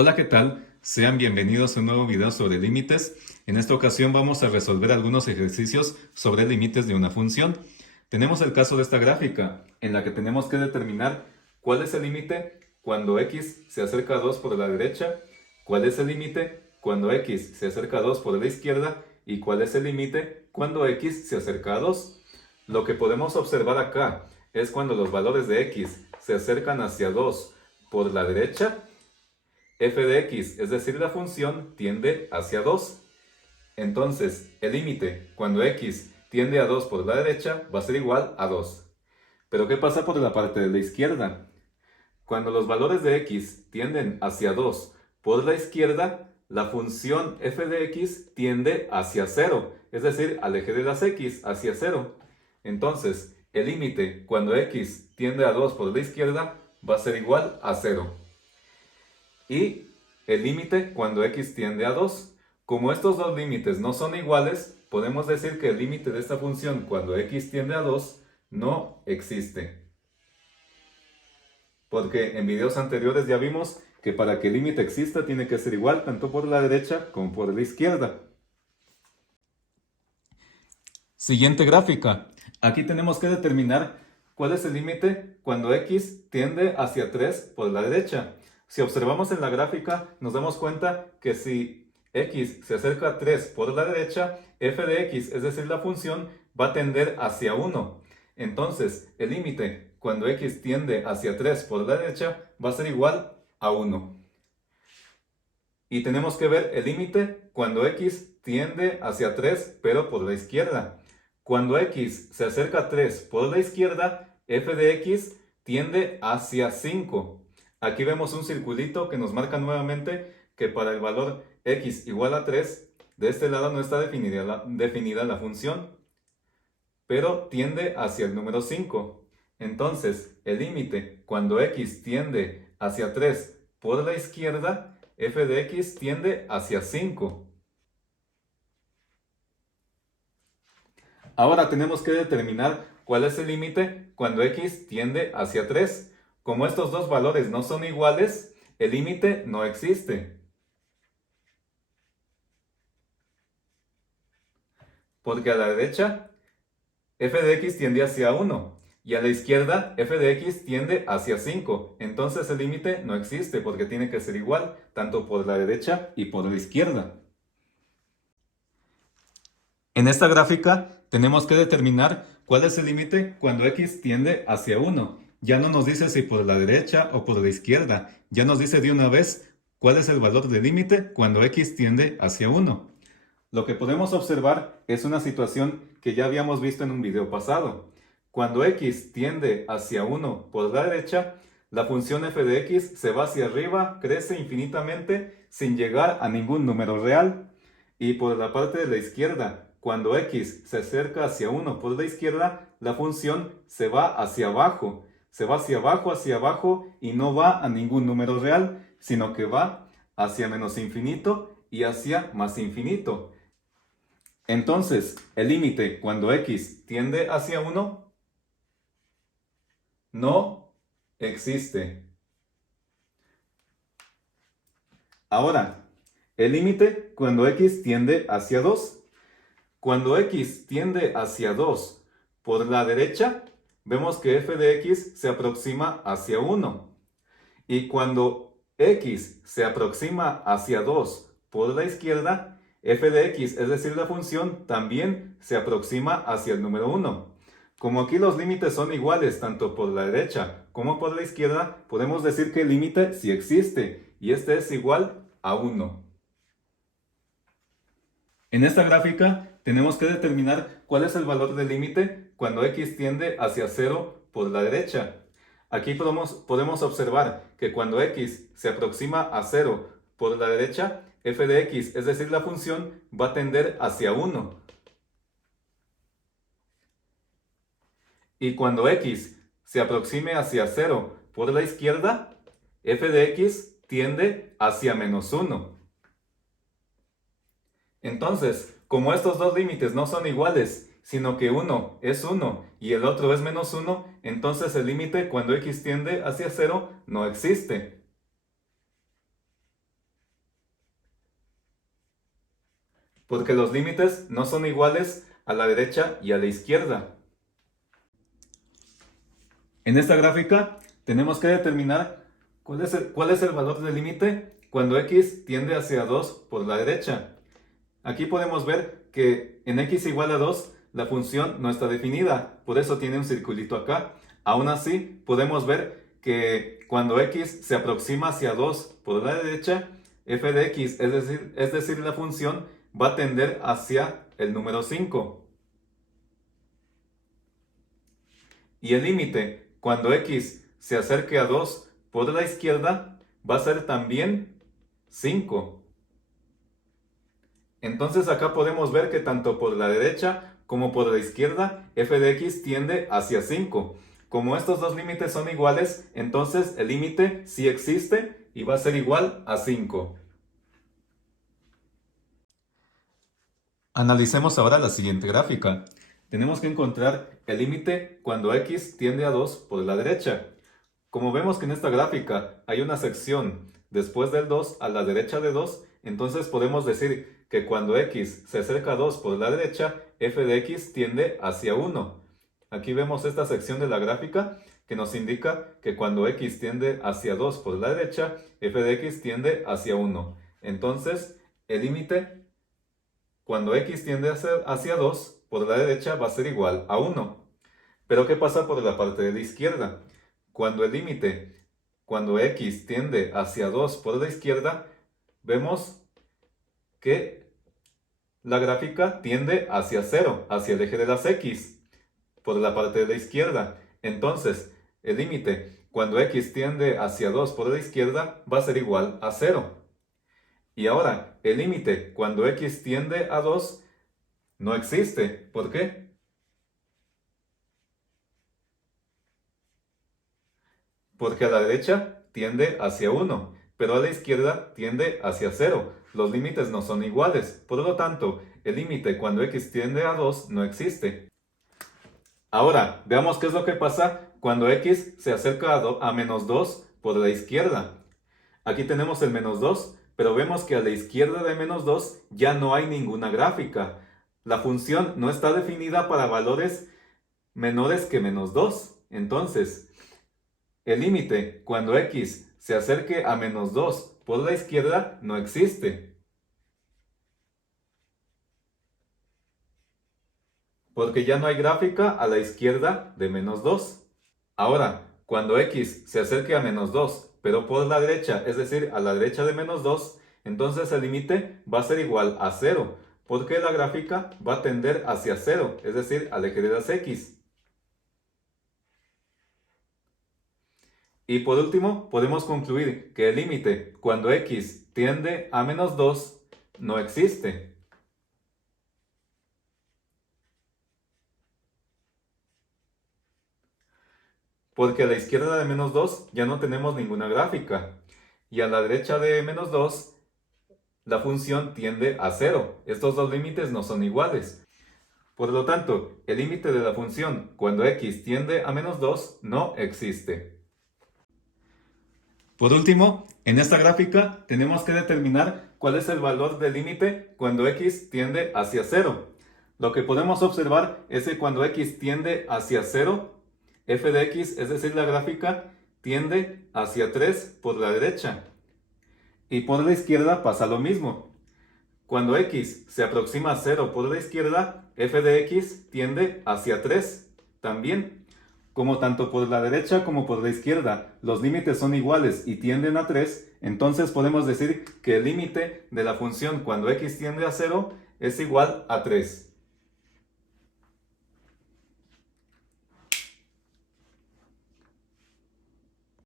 Hola, ¿qué tal? Sean bienvenidos a un nuevo video sobre límites. En esta ocasión vamos a resolver algunos ejercicios sobre límites de una función. Tenemos el caso de esta gráfica, en la que tenemos que determinar cuál es el límite cuando x se acerca a 2 por la derecha, cuál es el límite cuando x se acerca a 2 por la izquierda y cuál es el límite cuando x se acerca a 2. Lo que podemos observar acá es cuando los valores de x se acercan hacia 2 por la derecha, f de x, es decir, la función, tiende hacia 2. Entonces, el límite cuando x tiende a 2 por la derecha va a ser igual a 2. Pero ¿qué pasa por la parte de la izquierda? Cuando los valores de x tienden hacia 2 por la izquierda, la función f de x tiende hacia 0, es decir, al eje de las x, hacia 0. Entonces, el límite cuando x tiende a 2 por la izquierda va a ser igual a 0. Y el límite cuando x tiende a 2. Como estos dos límites no son iguales, podemos decir que el límite de esta función cuando x tiende a 2 no existe. Porque en videos anteriores ya vimos que para que el límite exista tiene que ser igual tanto por la derecha como por la izquierda. Siguiente gráfica. Aquí tenemos que determinar cuál es el límite cuando x tiende hacia 3 por la derecha. Si observamos en la gráfica, nos damos cuenta que si x se acerca a 3 por la derecha, f de x, es decir, la función, va a tender hacia 1. Entonces, el límite cuando x tiende hacia 3 por la derecha va a ser igual a 1. Y tenemos que ver el límite cuando x tiende hacia 3, pero por la izquierda. Cuando x se acerca a 3 por la izquierda, f de x tiende hacia 5. Aquí vemos un circulito que nos marca nuevamente que para el valor x igual a 3, de este lado no está definida la función, pero tiende hacia el número 5. Entonces, el límite cuando x tiende hacia 3 por la izquierda, f de x tiende hacia 5. Ahora tenemos que determinar cuál es el límite cuando x tiende hacia 3. Como estos dos valores no son iguales, el límite no existe. Porque a la derecha, f de x tiende hacia 1 y a la izquierda, f de x tiende hacia 5. Entonces el límite no existe porque tiene que ser igual tanto por la derecha y por la izquierda. En esta gráfica tenemos que determinar cuál es el límite cuando x tiende hacia 1. Ya no nos dice si por la derecha o por la izquierda, ya nos dice de una vez cuál es el valor de límite cuando x tiende hacia 1. Lo que podemos observar es una situación que ya habíamos visto en un video pasado. Cuando x tiende hacia 1 por la derecha, la función f de x se va hacia arriba, crece infinitamente sin llegar a ningún número real. Y por la parte de la izquierda, cuando x se acerca hacia 1 por la izquierda, la función se va hacia abajo. Se va hacia abajo y no va a ningún número real, sino que va hacia menos infinito y hacia más infinito. Entonces, el límite cuando x tiende hacia 1 no existe. Ahora, el límite cuando x tiende hacia 2. Cuando x tiende hacia 2 por la derecha, vemos que f de x se aproxima hacia 1. Y cuando x se aproxima hacia 2 por la izquierda, f de x, es decir, la función, también se aproxima hacia el número 1. Como aquí los límites son iguales tanto por la derecha como por la izquierda, podemos decir que el límite sí existe, y este es igual a 1. En esta gráfica tenemos que determinar cuál es el valor del límite cuando x tiende hacia 0 por la derecha. Aquí podemos observar que cuando x se aproxima a 0 por la derecha, f de x, es decir, la función, va a tender hacia 1. Y cuando x se aproxime hacia 0 por la izquierda, f de x tiende hacia menos 1. Entonces, como estos dos límites no son iguales, sino que uno es 1 y el otro es menos 1, entonces el límite cuando x tiende hacia 0 no existe. porque los límites no son iguales a la derecha y a la izquierda. En esta gráfica tenemos que determinar cuál es el valor del límite cuando x tiende hacia 2 por la derecha. Aquí podemos ver que en x igual a 2 la función no está definida, por eso tiene un circulito acá. Aún así, podemos ver que cuando x se aproxima hacia 2 por la derecha, f de x, es decir, la función va a tender hacia el número 5. Y el límite, cuando x se acerque a 2 por la izquierda, va a ser también 5. Entonces acá podemos ver que tanto por la derecha como por la izquierda, f de x tiende hacia 5. Como estos dos límites son iguales, entonces el límite sí existe y va a ser igual a 5. Analicemos ahora la siguiente gráfica. Tenemos que encontrar el límite cuando x tiende a 2 por la derecha. Como vemos que en esta gráfica hay una sección después del 2 a la derecha de 2, entonces podemos decir que cuando x se acerca a 2 por la derecha, f de x tiende hacia 1. Aquí vemos esta sección de la gráfica que nos indica que cuando x tiende hacia 2 por la derecha, f de x tiende hacia 1. Entonces, el límite cuando x tiende hacia 2 por la derecha va a ser igual a 1. Pero ¿qué pasa por la parte de la izquierda? Cuando x tiende hacia 2 por la izquierda, vemos que la gráfica tiende hacia 0, hacia el eje de las x, por la parte de la izquierda. Entonces, el límite cuando x tiende hacia 2 por la izquierda va a ser igual a 0. Y ahora, el límite cuando x tiende a 2 no existe. ¿Por qué? Porque a la derecha tiende hacia 1, pero a la izquierda tiende hacia 0. Los límites no son iguales. Por lo tanto, el límite cuando x tiende a 2 no existe. Ahora, veamos qué es lo que pasa cuando x se acerca a menos 2 por la izquierda. Aquí tenemos el menos 2, pero vemos que a la izquierda de menos 2 ya no hay ninguna gráfica. La función no está definida para valores menores que menos 2. Entonces, el límite cuando x se acerque a menos 2 por la izquierda no existe. Porque ya no hay gráfica a la izquierda de menos 2. Ahora, cuando x se acerque a menos 2, pero por la derecha, es decir, a la derecha de menos 2, entonces el límite va a ser igual a 0, porque la gráfica va a tender hacia 0, es decir, al eje de las x. Y por último, podemos concluir que el límite cuando x tiende a menos 2 no existe. Porque a la izquierda de menos 2 ya no tenemos ninguna gráfica. Y a la derecha de menos 2, la función tiende a 0. Estos dos límites no son iguales. Por lo tanto, el límite de la función cuando x tiende a menos 2 no existe. Por último, en esta gráfica tenemos que determinar cuál es el valor del límite cuando x tiende hacia 0. Lo que podemos observar es que cuando x tiende hacia 0, f de x, es decir, la gráfica, tiende hacia 3 por la derecha. Y por la izquierda pasa lo mismo. Cuando x se aproxima a 0 por la izquierda, f de x tiende hacia 3 también. Como tanto por la derecha como por la izquierda los límites son iguales y tienden a 3, entonces podemos decir que el límite de la función cuando x tiende a 0 es igual a 3.